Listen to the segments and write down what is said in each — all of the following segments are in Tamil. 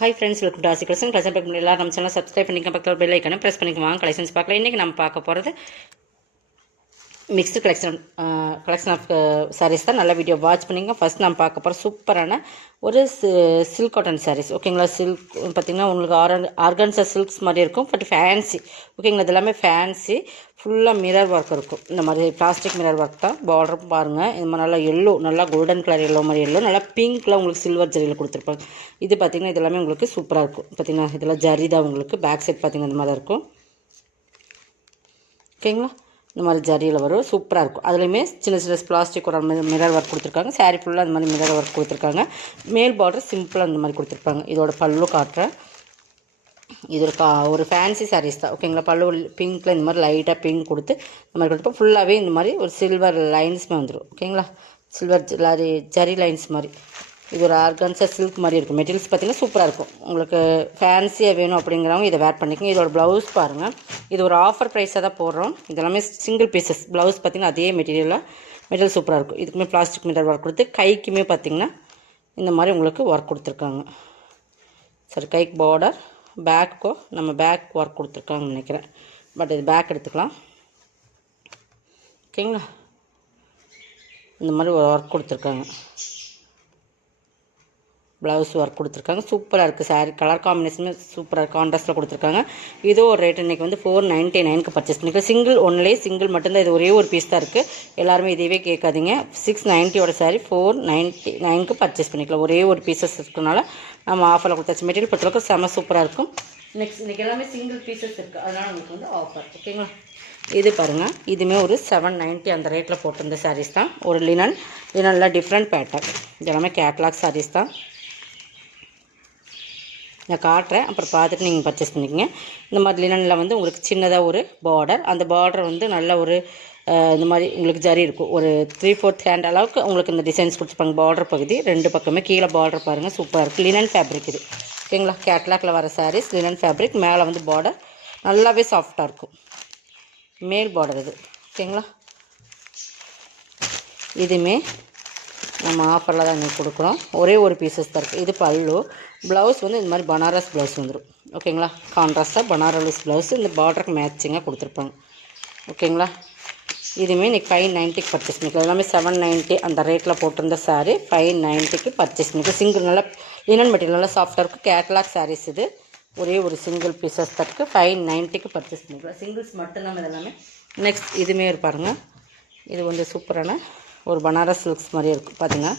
Hi friends, welcome to Asi Collection. Present பண்ணி எல்லாரும் நம்ம சேனலை சப்ஸ்கிரைப் பண்ணிக்க பக்கத்தில் பெல் ஐக்கனை ப்ரெஸ் பண்ணிக்குவாங்க. கலெக்ஷன்ஸ் பார்க்கலாம். இன்றைக்கி நம்ம பார்க்க போகிறது மிக்ஸ்டு கலெக்ஷன் ஆஃப் சாரீஸ் தான். நல்ல வீடியோ வாட்ச் பண்ணிங்க. ஃபஸ்ட் நம்ம பார்க்க போகிற சூப்பரான ஒரு சில்க் காட்டன் சாரீஸ். ஓகேங்களா, சில்க் பார்த்திங்கன்னா உங்களுக்கு ஆர்கன்ஸா சில்க்ஸ் மாதிரி இருக்கும். But fancy. ஓகேங்களா, இது எல்லாமே ஃபேன்சி. ஃபுல்லாக மிரர் ஒர்க் இருக்கும். இந்த மாதிரி பிளாஸ்டிக் மிரர் ஒர்க் தான். பார்டர் பாருங்கள், இந்த மாதிரி நல்லா எல்லோ, நல்லா கோல்டன் கலர் எல்லோ மாதிரி எல்லோ, நல்லா பிங்க்கில் உங்களுக்கு சில்வர் ஜரியில் கொடுத்துருப்பாங்க. இது பார்த்திங்கன்னா இது எல்லாமே உங்களுக்கு சூப்பராக இருக்கும். பார்த்திங்கன்னா இதெல்லாம் ஜரி தான். உங்களுக்கு பேக் சைட் பார்த்திங்கன்னா இந்த மாதிரி தான் இருக்கும். ஓகேங்களா, இந்த மாதிரி ஜரியில் வரும். சூப்பராக இருக்கும். அதுலேயுமே சின்ன சின்ன பிளாஸ்டிக் ஒரு மிரர் ஒர்க் கொடுத்துருக்காங்க. சாரீ ஃபுல்லாக அந்த மாதிரி மிரர் ஒர்க் கொடுத்துருக்காங்க. மேல் பார்டர் சிம்பிளாக இந்த மாதிரி கொடுத்துருப்பாங்க. இதோட பல்லு காட்டுறேன். இது ஒரு ஃபேன்சி சாரீஸ் தான். ஓகேங்களா, பல்லு பிங்க்கில் இந்த மாதிரி லைட்டாக பிங்க் கொடுத்து இந்த மாதிரி கொடுத்துப்போம். ஃபுல்லாகவே இந்த மாதிரி ஒரு சில்வர் லைன்ஸுமே வந்துடும். ஓகேங்களா, சில்வர் ஜரி லைன்ஸ் மாதிரி. இது ஒரு ஆர்கன்ஸா சில்க் மாதிரி இருக்கும். மெட்டீரியல்ஸ் பார்த்திங்கன்னா சூப்பராக இருக்கும். உங்களுக்கு ஃபேன்சியாக வேணும் அப்படிங்கிறவங்க இதை வேர் பண்ணிக்கோங்க. இதோட ப்ளவுஸ் பாருங்கள். இது ஒரு ஆஃபர் ப்ரைஸாக தான் போடுறோம். இதெல்லாமே சிங்கிள் பீசஸ். ப்ளவுஸ் பார்த்திங்கன்னா அதே மெட்டீரியல் சூப்பராக இருக்கும். இதுக்குமே பிளாஸ்டிக் மிரர் ஒர்க் கொடுத்து கைக்குமே பார்த்திங்கன்னா இந்த மாதிரி உங்களுக்கு ஒர்க் கொடுத்துருக்காங்க. சரி, கைக்கு பார்டர், பேக்கோ நம்ம பேக் ஒர்க் கொடுத்துருக்காங்கன்னு நினைக்கிறேன். பட் இது பேக் எடுத்துக்கலாம். ஓகேங்களா, இந்த மாதிரி ஒரு ஒர்க் கொடுத்துருக்காங்க. ப்ளவுஸ் ஒர்க் கொடுத்துருக்காங்க. சூப்பராக இருக்குது. சாரீ கலர் காம்பினேஷனுமே சூப்பராக கான்ட்ராஸ்ட்டில் கொடுத்துருக்காங்க. இதோ ஒரு ரேட் இன்றைக்கி வந்து 499க்கு பர்ச்சேஸ் பண்ணிக்கலாம். சிங்கிள் மட்டும்தான். இது ஒரே ஒரு பீஸ் தான் இருக்குது. எல்லாருமே இதையவே கேட்காதீங்க. 690 சாரீ 499க்கு பர்ச்சேஸ் பண்ணிக்கலாம். ஒரே ஒரு பீசஸ் இருக்கனால நம்ம ஆஃபரில் கொடுத்தாச்சு. மெட்டீரியல் பொறுத்தளவுக்கு செம சூப்பராக இருக்கும். நெக்ஸ்ட் இன்றைக்கி எல்லாமே சிங்கிள் பீசஸ் இருக்குது. அதனால் உங்களுக்கு வந்து ஆஃபர். ஓகேங்களா, இது பாருங்கள். இதுவுமே ஒரு 790 அந்த ரேட்டில் போட்டிருந்த சாரீஸ் தான். ஒரு லினனில் டிஃப்ரெண்ட் பேட்டர்ன். இதெல்லாமே கேட்லாக் சாரீஸ் தான். நான் காட்டுறேன், அப்புறம் பார்த்துட்டு நீங்கள் பர்ச்சேஸ் பண்ணிக்கோங்க. இந்த மாதிரி லினனில் வந்து உங்களுக்கு சின்னதாக ஒரு பார்டர். அந்த பார்டர் வந்து நல்ல ஒரு இந்த மாதிரி உங்களுக்கு ஜரி இருக்கும். ஒரு 3/4 ஹேண்ட் அளவுக்கு உங்களுக்கு இந்த டிசைன்ஸ் கொடுத்துருப்பாங்க. பார்டர் பகுதி ரெண்டு பக்கமே. கீழே பார்டர் பாருங்கள், சூப்பராக இருக்குது. லினன் ஃபேப்ரிக் இது. ஓகேங்களா, கேட்லாக்கில் வர சாரீஸ் லினன் ஃபேப்ரிக். மேலே வந்து பார்டர் நல்லாவே சாஃப்டாக இருக்கும். மேல் பார்டர் இது. ஓகேங்களா, இதுவுமே நம்ம ஆஃபரில் தான் இன்றைக்கி கொடுக்குறோம். ஒரே ஒரு பீசஸ் தான் இருக்குது. இது பல்லு. ப்ளவுஸ் வந்து இந்த மாதிரி பனாரஸ் ப்ளவுஸ் வந்துடும். ஓகேங்களா, கான்ட்ராஸ்ட்டாக பனாரஸ் ப்ளவுஸ் இந்த பார்டருக்கு மேட்சிங்காக கொடுத்துருப்பாங்க. ஓகேங்களா, இதுவுமே இன்றைக்கி 590க்கு பர்ச்சேஸ் பண்ணிக்கலாம். எல்லாமே 790 அந்த ரேட்டில் போட்டிருந்த சாரீ 590க்கு பர்ச்சேஸ் பண்ணிக்கலாம். சிங்கிள் நல்லா லினன் மெட்டீரியல் நல்லா சாஃப்டாக இருக்கும். கேட்லாக் சாரீஸ் இது. ஒரே ஒரு சிங்கிள் பீசஸ் தருக்கு 590க்கு பர்ச்சேஸ் பண்ணிக்கலாம். சிங்கிள்ஸ் மட்டும்தான் இதெல்லாமே. நெக்ஸ்ட் இதுவுமே பாருங்கள். இது வந்து சூப்பரான ஒரு பனாரஸ் சில்க்ஸ் மாதிரியே இருக்கும். பார்த்திங்கன்னா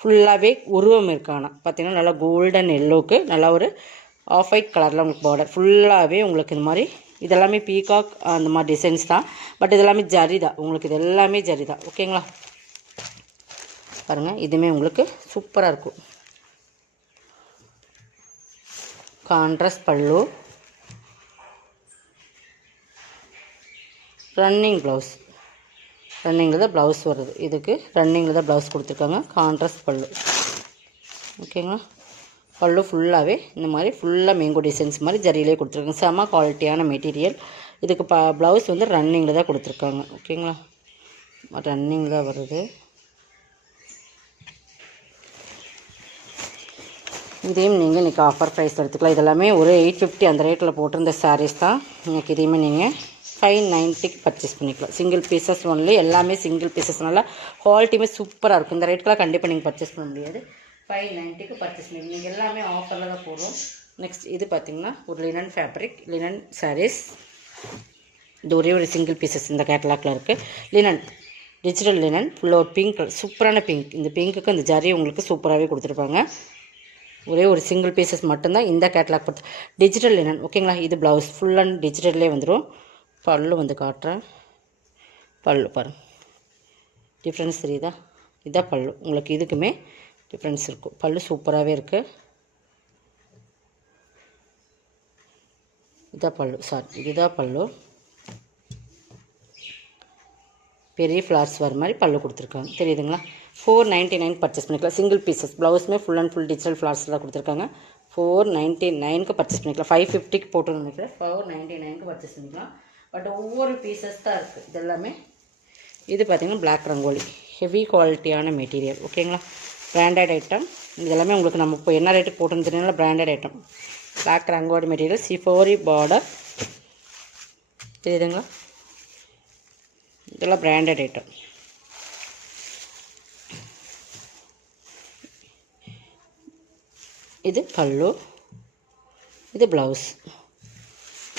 ஃபுல்லாகவே உருவம் இருக்கு. ஆனால் பார்த்திங்கன்னா நல்லா கோல்டன் எல்லோவுக்கு நல்லா ஒரு ஆஃப் ஒயிட் கலரில் உங்களுக்கு பார்டர் ஃபுல்லாகவே உங்களுக்கு இந்த மாதிரி. இதெல்லாமே பீகாக் அந்த மாதிரி டிசைன்ஸ் தான். பட் இதெல்லாமே ஜரி தான். உங்களுக்கு இது எல்லாமே ஜரி தான். ஓகேங்களா, பாருங்கள். இதுவுமே உங்களுக்கு சூப்பராக இருக்கும். கான்ட்ராஸ்ட் பல்லு, ரன்னிங் ப்ளவுஸ். ரன்னிங்கில் தான் ப்ளவுஸ் வருது. இதுக்கு ரன்னிங்கில் தான் ப்ளவுஸ் கொடுத்துருக்காங்க. கான்ட்ராஸ்ட் பல்லு. ஓகேங்களா, பல்லு ஃபுல்லாகவே இந்த மாதிரி ஃபுல்லாக மேங்கோ டிசைன்ஸ் மாதிரி ஜரியிலே கொடுத்துருக்காங்க. செம குவாலிட்டியான மெட்டீரியல். இதுக்கு ப்ளவுஸ் வந்து ரன்னிங்கில் தான் கொடுத்துருக்காங்க. ஓகேங்களா, ரன்னிங் தான் வருது. இதையும் நீங்கள் இன்றைக்கி ஆஃபர் ப்ரைஸ் எடுத்துக்கலாம். இதெல்லாமே ஒரு 850 அந்த ரேட்டில் போட்டிருந்த சாரீஸ் தான். இன்றைக்கி இதையுமே நீங்கள் 590க்கு பர்ச்சேஸ் பண்ணிக்கலாம். Single pieces only. எல்லாமே சிங்கிள் பீசஸ்னால குவாலிட்டியுமே சூப்பராக இருக்கும். இந்த ரேட்டுக்கெலாம் கண்டிப்பாக நீங்கள் பர்ச்சேஸ் பண்ண முடியாது. 590க்கு பர்ச்சேஸ் பண்ணி நீங்கள் எல்லாமே ஆஃபரில் தான் போடுறோம். நெக்ஸ்ட் இது பார்த்திங்கன்னா ஒரு லினன் ஃபேப்ரிக் லினன் சாரீஸ். இது ஒரே ஒரு சிங்கிள் பீசஸ் இந்த கேட்டலாக்ல இருக்குது. லினன் டிஜிட்டல் லினன் ஃபுல்லாக ஒரு பிங்க் கலர், சூப்பரான பிங்க். இந்த பிங்க்குக்கு இந்த ஜரி உங்களுக்கு சூப்பராகவே கொடுத்துருப்பாங்க. ஒரே ஒரு சிங்கிள் பீசஸ் மட்டும்தான் இந்த கேட்டலாக் பொறுத்து. Digital linen. ஓகேங்களா, இது ப்ளவுஸ் ஃபுல் அண்ட் டிஜிட்டல்லே வந்துடும். பல்லு வந்து காட்டுறேன். பல்லு பாருங்கள், டிஃப்ரென்ஸ் தெரியுதா? இதுதான் பல்லு. உங்களுக்கு இதுக்குமே டிஃப்ரென்ஸ் இருக்கும். பல்லு சூப்பராகவே இருக்குது. இதுதான் பல்லு. இதுதான் பல்லு. பெரிய ஃப்ளார்ஸ் வர மாதிரி பல்லு கொடுத்துருக்காங்க. தெரியுதுங்களா? 499 பர்ச்சேஸ் பண்ணிக்கலாம். Single pieces. ப்ளவுஸுமே full and full digital flowers தான் கொடுத்துருக்காங்க. 499க்கு பர்ச்சேஸ் பண்ணிக்கலாம். 550க்கு போட்டு நினைக்கிறேன். 499க்கு பர்ச்சேஸ் பண்ணிக்கலாம். பட் ஒவ்வொரு பீசஸ் தான் இருக்குது. இதெல்லாமே இது பார்த்திங்கன்னா பிளாக் ரங்கோலி. ஹெவி குவாலிட்டியான மெட்டீரியல். ஓகேங்களா, பிராண்டட் ஐட்டம். இதெல்லாமே உங்களுக்கு நம்ம இப்போ என்ன ரேட்டுக்கு போட்டுன்னு தெரியல, branded item. Black rangoli material, சிஃபோரி பார்டர், தெரியுதுங்களா? இதெல்லாம் பிராண்டட் ஐட்டம். இது பல்லு, இது ப்ளவுஸ்.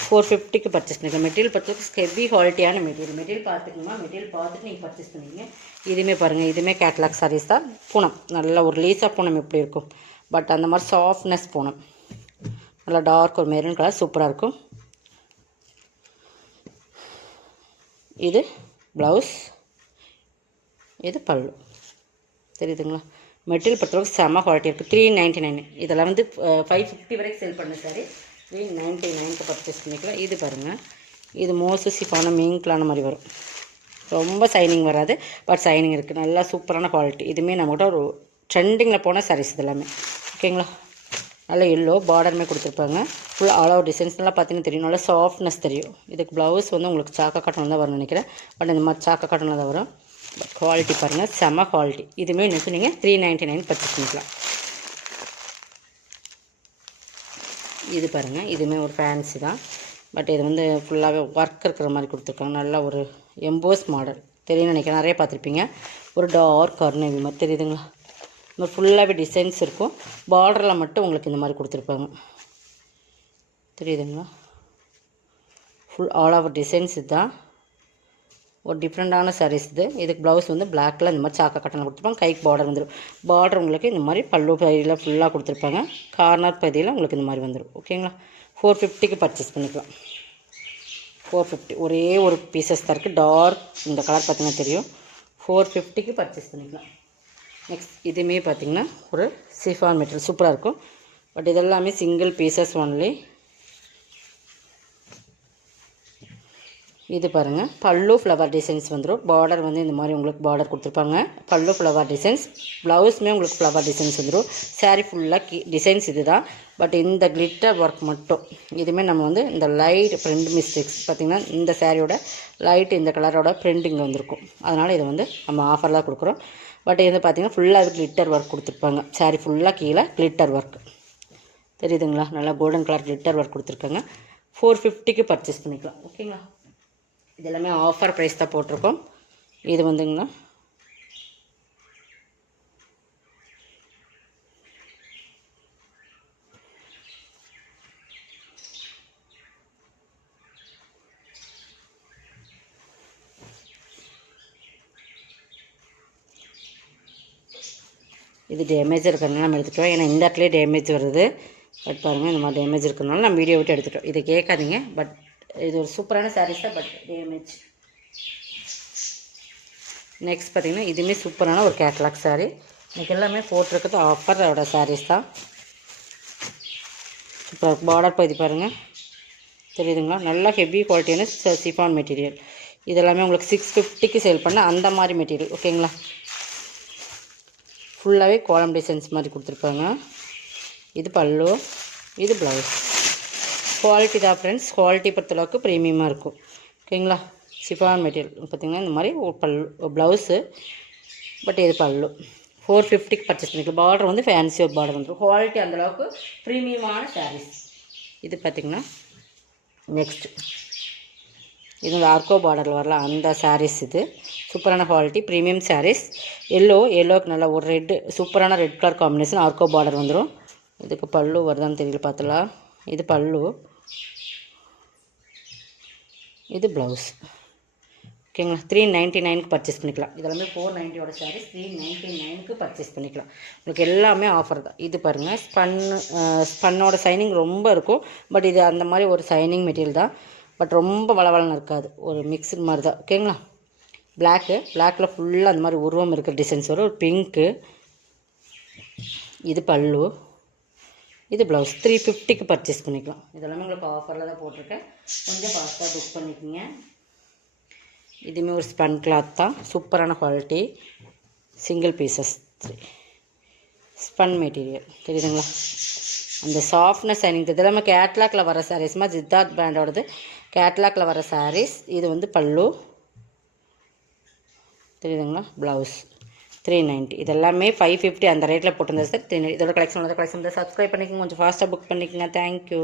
450க்கு பர்ச்சேஸ் பண்ணிக்கலாம். மெட்டீரியல் பார்த்து ஹெவி குவாலிட்டியான மெட்டீரியல் பார்த்துக்கணுமா, மெட்டீரியல் பார்த்துட்டு நீங்கள் பர்ச்சேஸ் பண்ணிங்க. இதுவுமே பாருங்கள், இதுவுமே கேட்லாக் சாரீஸ் தான். பூனம் நல்லா ஒரு லீஸாக பூனம் எப்படி இருக்கும், பட் அந்த மாதிரி சாஃப்ட்னஸ் பூனம், நல்லா டார்க் ஒரு மெரூன் கலர் சூப்பராக இருக்கும். இது ப்ளவுஸ், இது பல்லு, தெரியுதுங்களா? மெட்டீரியல் பொறுத்தளவுக்கு செம்ம குவாலிட்டி இருக்குது. 399. இதெல்லாம் வந்து 550 வரைக்கும் சேல் பண்ண சாரி 399க்கு பர்ச்சேஸ் பண்ணிக்கலாம். இது பாருங்கள், இது மோஸ்ட் சிஃபான மீன்களான மாதிரி வரும். ரொம்ப சைனிங் வராது, பட் சைனிங் இருக்குது. நல்லா சூப்பரான குவாலிட்டி. இதுவுமே நம்மகிட்ட ஒரு ட்ரெண்டிங்கில் போன சாரீஸ் இது எல்லாமே. ஓகேங்களா? நல்லா எல்லோ பார்டருமே கொடுத்துருப்பாங்க. ஃபுல் ஆல் ஓவர் டிசைன்ஸ்லாம் பார்த்தீங்கன்னா தெரியும், நல்லா சாஃப்ட்னஸ் தெரியும். இதுக்கு ப்ளவுஸ் வந்து உங்களுக்கு சாக்கா காட்டன் தான் வரும்னு நினைக்கிறேன், பட் இந்த மாதிரி சாக்கா காட்டனில் தான் வரும். குவாலிட்டி பாருங்கள், செம்ம குவாலிட்டி. இதுவுமே நினச்சி நீங்கள் 399 பர்ச்சேஸ் பண்ணிக்கலாம். இது பாருங்கள், இதுவுமே ஒரு ஃபேன்சி தான், பட் இது வந்து ஃபுல்லாகவே ஒர்க் இருக்கிற மாதிரி கொடுத்துருக்காங்க. நல்லா ஒரு எம்போஸ் மாடல் தெரியும்னு நினைக்கிறேன், நிறைய பார்த்துருப்பீங்க. ஒரு டார்க் கர்னவி மாதிரி தெரியுதுங்களா? இந்த மாதிரி ஃபுல்லாகவே டிசைன்ஸ் இருக்கும். பார்டரில் மட்டும் உங்களுக்கு இந்த மாதிரி கொடுத்துருப்பாங்க, தெரியுதுங்களா? ஃபுல் ஆல் ஓவர் டிசைன்ஸ் இதுதான். ஒரு டிஃப்ரெண்ட்டான சாரீஸ் இது. இதுக்கு ப்ளவுஸ் வந்து பிளாக்கில் இந்த மாதிரி சாக்கா கட்டனில் கொடுத்துருப்பாங்க. கைக்கு பார்டர் வந்துடும். பார்டர் உங்களுக்கு இந்த மாதிரி பல்லு பகுதியில் ஃபுல்லாக கொடுத்துருப்பாங்க. கார்னர் பகுதியில் உங்களுக்கு இந்த மாதிரி வந்துடும். ஓகேங்களா? 450க்கு பர்ச்சேஸ் பண்ணிக்கலாம். 450 ஒரே ஒரு பீசஸ் தான் இருக்குது. டார்க் இந்த கலர் பார்த்திங்கன்னா தெரியும். 450க்கு பர்ச்சேஸ் பண்ணிக்கலாம். நெக்ஸ்ட் இதுவுமே பார்த்திங்கன்னா ஒரு சிஃபான் மெட்டீரியல் சூப்பராக இருக்கும், பட் இதெல்லாமே சிங்கிள் பீசஸ் ஒன்லி. இது பாருங்கள், பல்லு ஃப்ளவர் டிசைன்ஸ் வந்துடும். பார்டர் வந்து இந்த மாதிரி உங்களுக்கு பார்டர் கொடுத்துருப்பாங்க. பல்லு ஃப்ளவர் டிசைன்ஸ், ப்ளவுஸுமே உங்களுக்கு ஃப்ளவர் டிசைன்ஸ் வந்துடும். சாரீ ஃபுல்லாக டிசைன்ஸ் இது தான், பட் இந்த கிளிட்டர் ஒர்க் மட்டும். இதுவுமே நம்ம வந்து இந்த லைட் பிரிண்ட் மிஸ்டேக்ஸ் பார்த்திங்கன்னா இந்த சாரியோட லைட் இந்த கலரோட பிரிண்ட் இங்கே வந்திருக்கும். அதனால் இதை வந்து நம்ம ஆஃபரில் கொடுக்குறோம். பட் இது பார்த்திங்கன்னா ஃபுல்லாக கிளிட்டர் ஒர்க் கொடுத்துருப்பாங்க. சாரீ ஃபுல்லாக கீழே கிளிட்டர் ஒர்க் தெரியுதுங்களா? நல்லா கோல்டன் கலர் கிளிட்டர் ஒர்க் கொடுத்துருக்காங்க. 450க்கு பர்ச்சேஸ் பண்ணிக்கலாம். ஓகேங்களா? இது எல்லாமே ஆஃபர் ப்ரைஸ் தான் போட்டிருக்கோம். இது வந்துங்கண்ணா இது டேமேஜ் இருக்கிறதுனால நம்ம எடுத்துட்டோம். ஏன்னா இந்த இடத்துலேயே டேமேஜ் வருது. பட் பாருங்கள், இந்த மாதிரி டேமேஜ் இருக்கிறதுனால நம்ம வீடியோ விட்டு எடுத்துட்டோம். இதை கேட்காதீங்க, பட் இது ஒரு சூப்பரான சாரீஸ் தான், பட் டேமேஜ். நெக்ஸ்ட் பார்த்திங்கன்னா இதுவுமே சூப்பரான ஒரு கேட்லாக் சாரீ. இன்றைக்கி எல்லாமே போட்டிருக்கிறது ஆஃபரோட சாரீஸ் தான். இப்போ பார்டர் பகுதி பாருங்கள், தெரியுதுங்களா? நல்லா ஹெவி குவாலிட்டியான சிஃபான் மெட்டீரியல். இதெல்லாமே உங்களுக்கு 650க்கு சேல் பண்ண அந்த மாதிரி மெட்டீரியல். ஓகேங்களா? ஃபுல்லாகவே கோலம் டிசைன்ஸ் மாதிரி கொடுத்துருப்பாங்க. இது பல்லு, இது ப்ளவுஸ். குவாலிட்டி தான் ஃப்ரெண்ட்ஸ். குவாலிட்டி பொறுத்தளவுக்கு ப்ரீமியமாக இருக்கும். ஓகேங்களா? சிஃபான் மெட்டீரியல் பார்த்திங்கன்னா இந்த மாதிரி ஒரு பல்லு ப்ளவுஸு, பட் இது பல்லு. 450க்கு பர்ச்சேஸ் பண்ணிக்கலாம். பார்டர் வந்து ஃபேன்சி ஒரு பார்டர் வந்துடும். குவாலிட்டி அந்தளவுக்கு ப்ரீமியமான சாரீஸ். இது பார்த்திங்கன்னா நெக்ஸ்ட்டு இது ஆர்கோ பார்டரில் வரலாம் அந்த சாரீஸ். இது சூப்பரான குவாலிட்டி ப்ரீமியம் சாரீஸ். எல்லோவுக்கு நல்லா ஒரு ரெட்டு சூப்பரான ரெட் கலர் காம்பினேஷன் ஆர்கோ பார்டர் வந்துடும். இதுக்கு பல்லு வருதான்னு தெரியல, பார்த்துலாம். இது பல்லு, இது ப்ளவுஸ். ஓகேங்களா? 399க்கு பர்ச்சேஸ் பண்ணிக்கலாம். இதெல்லாமே 490யோட சாரீஸ் 399க்கு பர்ச்சேஸ் பண்ணிக்கலாம். உங்களுக்கு எல்லாமே ஆஃபர் தான். இது பாருங்கள், ஸ்பன்னோட சைனிங் ரொம்ப இருக்கும், பட் இது அந்த மாதிரி ஒரு சைனிங் மெட்டீரியல் தான், பட் ரொம்ப வளவளன்னு இருக்காது. ஒரு மிக்ஸ்டு மாதிரி தான். ஓகேங்களா? பிளாக்கில் ஃபுல்லாக அந்த மாதிரி உருவம் இருக்கிற டிசைன்ஸ் வரும். ஒரு பிங்க்கு, இது பல்லு, இது ப்ளவுஸ். 350க்கு பர்ச்சேஸ் பண்ணிக்கலாம். இதெல்லாமே உங்களுக்கு ஆஃபரில் தான் போட்டிருக்கேன். கொஞ்சம் ஃபாஸ்ட்டாக புக் பண்ணிக்கோங்க. இதுவுமே ஒரு ஸ்பன் கிளாத் தான், சூப்பரான quality, single pieces, spun material. தெரியுதுங்களா? அந்த சாஃப்ட்னஸ் சைனிங் இதெல்லாமே கேட்லாக்ல வர சாரீஸ்மா. ஜித்தார்த் பிராண்டோடது கேட்லாக்ல வர சாரீஸ். இது வந்து பல்லு, தெரியுதுங்களா? ப்ளவுஸ். 390. இது எல்லாமே 550 அந்த ரேட்டில் போட்டிருந்தது சார். இதோட கலெக்ஷன் சப்ஸ்கிரைப் பண்ணிக்கோங்க, கொஞ்சம் ஃபாஸ்ட்டாக புக் பண்ணிக்கோங்க. தேங்க்யூ.